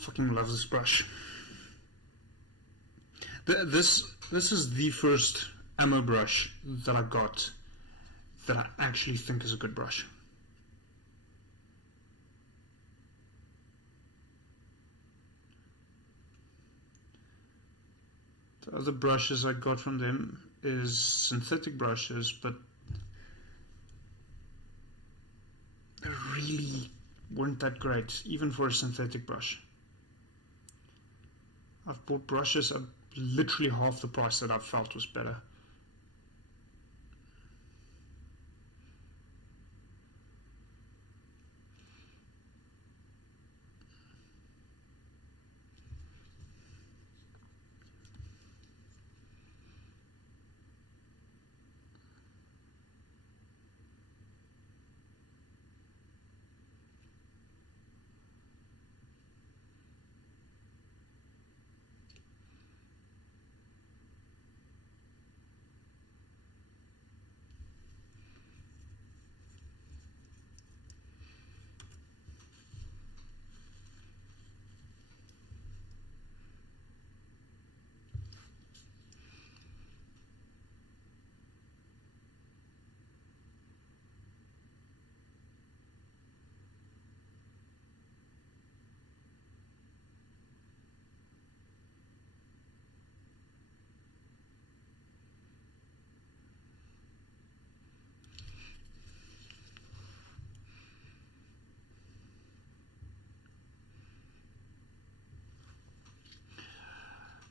Fucking love this brush. This is the first ammo brush that I got that I actually think is a good brush. The other brushes I got from them is synthetic brushes, but they really weren't that great, even for a synthetic brush. I've bought brushes at literally half the price that I felt was better.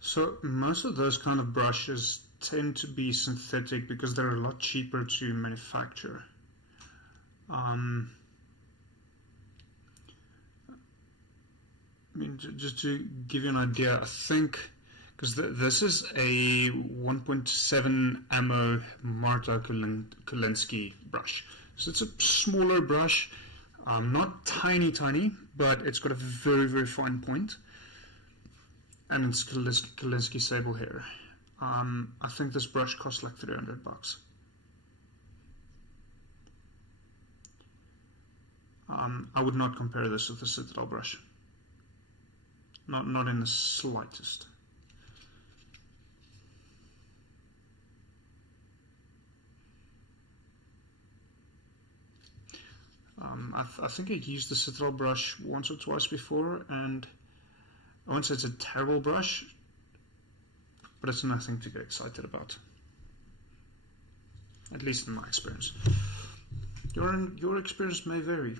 So most of those kind of brushes tend to be synthetic because they're a lot cheaper to manufacture. I mean, just to give you an idea, I think because this is a 1.7 ammo Marta Kulinski brush. So it's a smaller brush, not tiny, but it's got a very fine point. And it's Kulinski sable hair. I think this brush costs like $300. I would not compare this with the Citadel brush. Not in the slightest. I think I used the Citadel brush once or twice before, and I won't say it's a terrible brush, but it's nothing to get excited about. At least in my experience. Your experience may vary.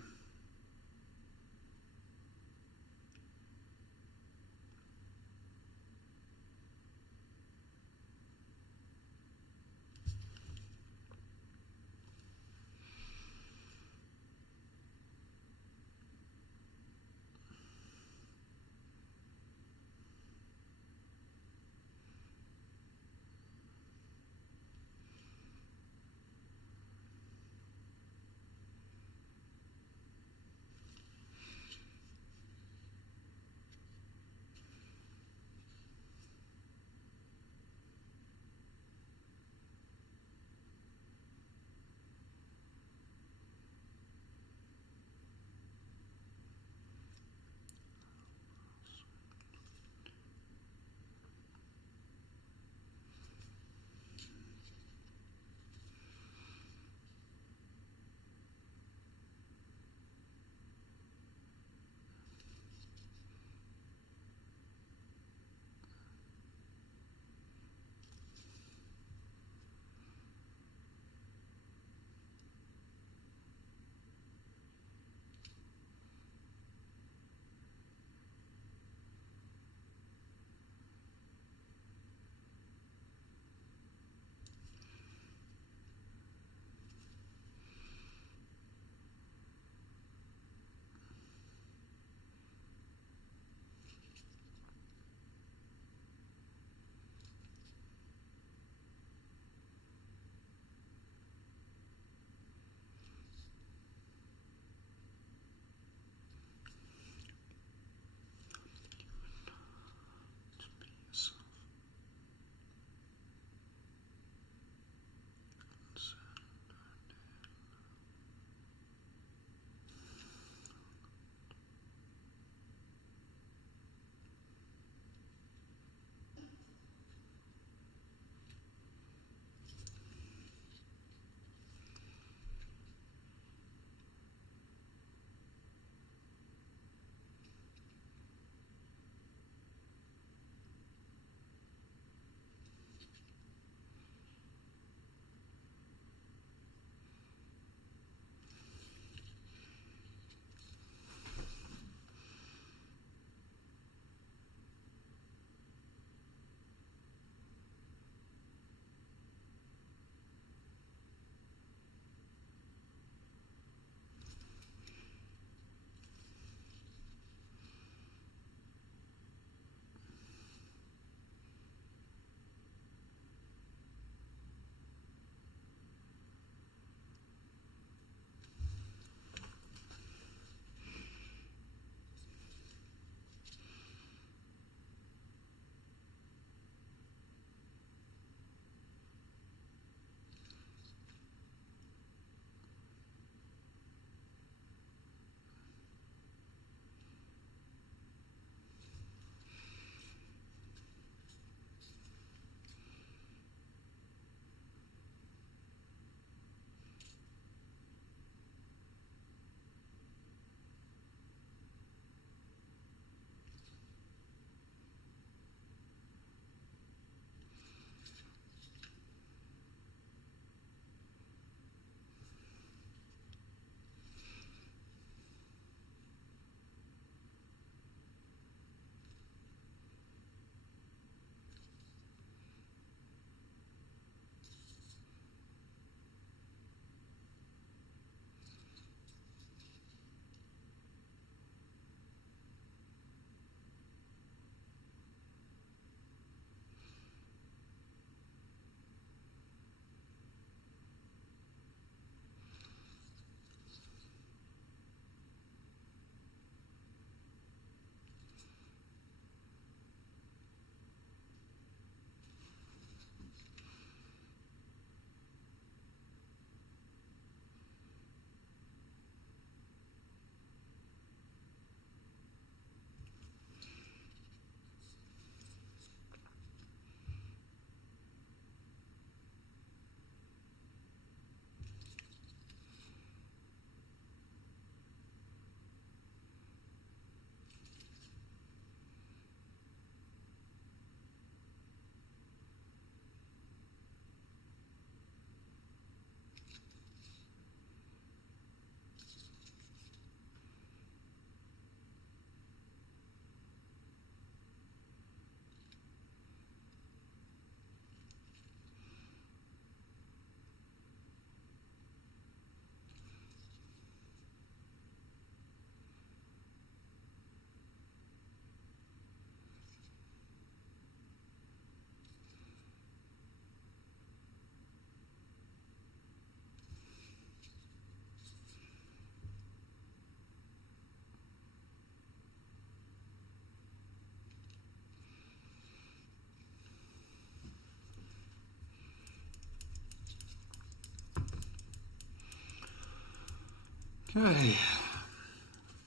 Okay, I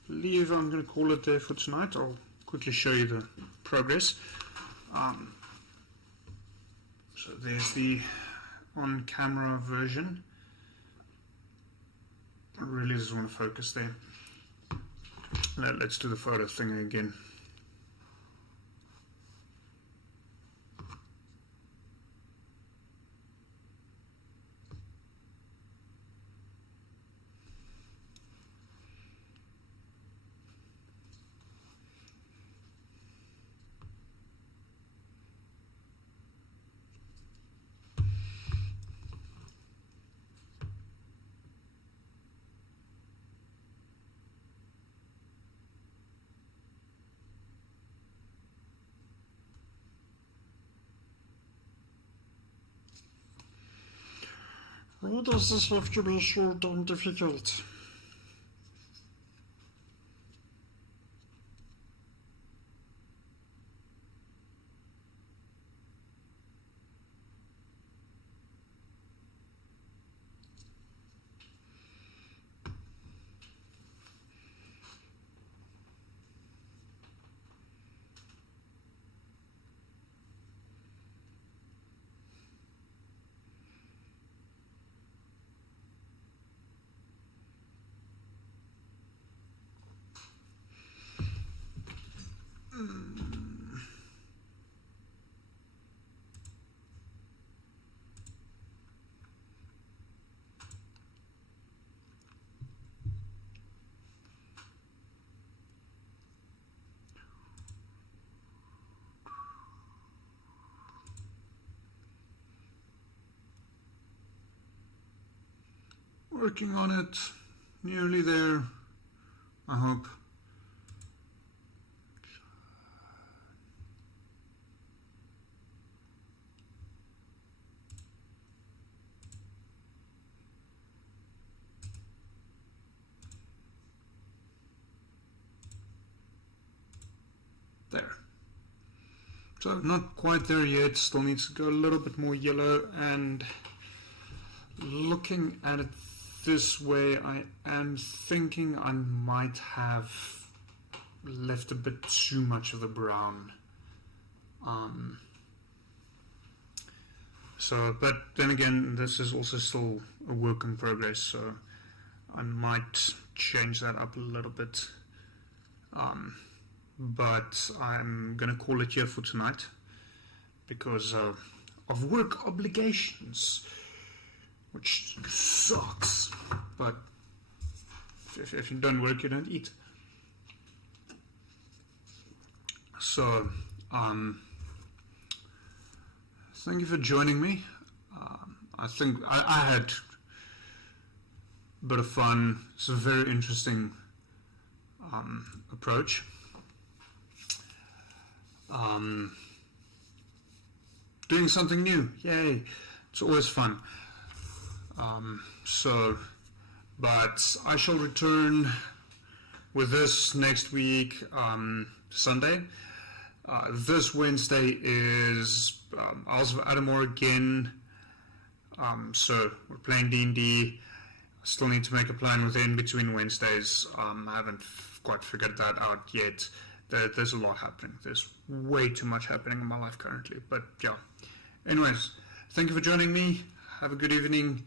believe I'm going to call it there for tonight. I'll quickly show you the progress. So there's the on-camera version. I really just want to focus there. Let's do the photo thing again. Why does this have to be so damn difficult? Working on it, nearly there, I hope. There. So not quite there yet, still needs to go a little bit more yellow, and looking at it this way, I am thinking I might have left a bit too much of the brown. But then again, this is also still a work in progress, so I might change that up a little bit. But I'm gonna call it here for tonight because of work obligations, which sucks, but if you don't work, you don't eat. So, thank you for joining me. I think I had a bit of fun. It's a very interesting approach. Doing something new, yay! It's always fun. But I shall return with this next week, Sunday. This Wednesday is Isles of Adomawyr again. So we're playing D&D. I still need to make a plan within between Wednesdays. I haven't quite figured that out yet. There's a lot happening. There's way too much happening in my life currently. But yeah. Anyways, thank you for joining me. Have a good evening,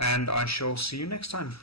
and I shall see you next time.